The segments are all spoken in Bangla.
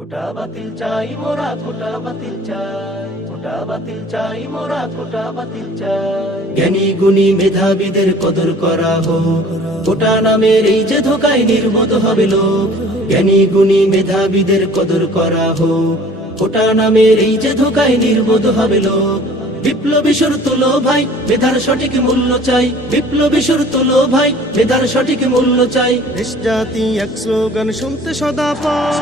কোটা বাতিল চাই মোরা কোটা বাতিল চাই, কোটা বাতিল চাই মোরা কোটা বাতিল চাই। জ্ঞানী গুণী মেধাবীদের কদর করা হোক, কোটা নামের এই যে ধোকায় নির্বোধ হবে লোক। জ্ঞানী গুণী মেধাবীদের কদর করা হোক, কোটা নামের এই যে ধোকায় নির্বোধ হবে লোক। বিপ্লবী সুর তুলো ভাই, মেধার সঠিক মূল্য চাই। বিপ্লবী সুর তুলো ভাই, মেধার সঠিক মূল্য চাই। দেশ জাতি এক স্লোগান শুনতে সদা পাই।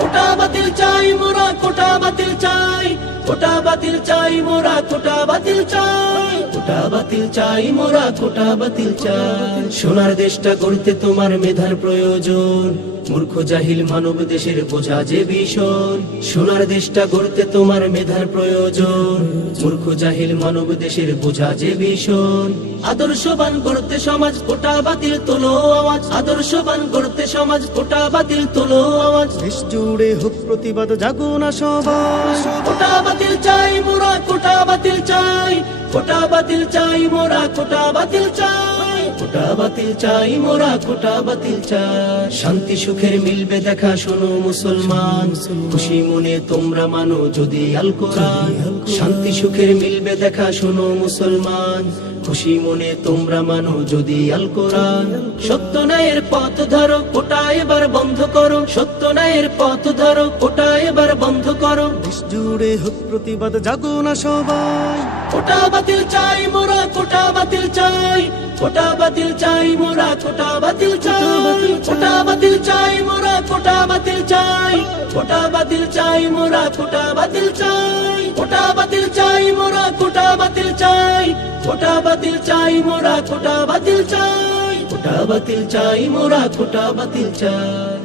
কোটা বাতিল চাই মোরা কোটা বাতিল চাই, কোটা বাতিল চাই মোরা কোটা বাতিল চাই। কোটা বাতিল চাই মোরা কোটা বাতিল চাই। সোনার দেশটা গড়তে তোমার মেধার প্রয়োজন, মূর্খ জাহিল মানব দেশের বোঝা যে ভীষণ। সোনার দেশটা গড়তে তোমার মেধার প্রয়োজন, মূর্খ জাহিল মানব দেশের বোঝা যে ভীষণ। আদর্শবান করতে সমাজ কোটা বাতিল তোলো আওয়াজ, আদর্শবান করতে সমাজ কোটা বাতিল তোলো আওয়াজ। দেশ জুড়ে হোক প্রতিবাদ, জাগো না সবাই। কোটা বাতিল চাই মোরা কোটা বাতিল চাই, কোটা বাতিল চাই মোরা কোটা বাতিল চাই। কোটা বাতিল চাই মোরা কোটা বাতিল চাই। শান্তি সুখের মিলবে দেখা শোনো মুসলমান, খুশি মনে তোমরা মানো যদি আল কোরআন। শান্তি সুখের মিলবে দেখা শোনো মুসলমান, খুশি মনে তোমরা মানো যদি আল কোরআন। সত্য ন্যায়ের পথ ধরো, কোটা এবার বন্ধ করো। সত্য ন্যায়ের পথ ধরো, কোটা এবার বন্ধ করো। দেশ জুড়ে হোক প্রতিবাদ, জাগো না সবাই। কোটা বাতিল চাই মোরা কোটা বাতিল চাই, কোটা বাতিল চাই মোরা কোটা বাতিল চাই। কোটা বাতিল চাই মোরা কোটা বাতিল চাই, কোটা বাতিল চাই মোরা কোটা বাতিল চাই। কোটা বাতিল চাই মোরা কোটা বাতিল চাই, কোটা বাতিল চাই মোরা কোটা বাতিল চাই। কোটা বাতিল চাই মোরা কোটা বাতিল চাই।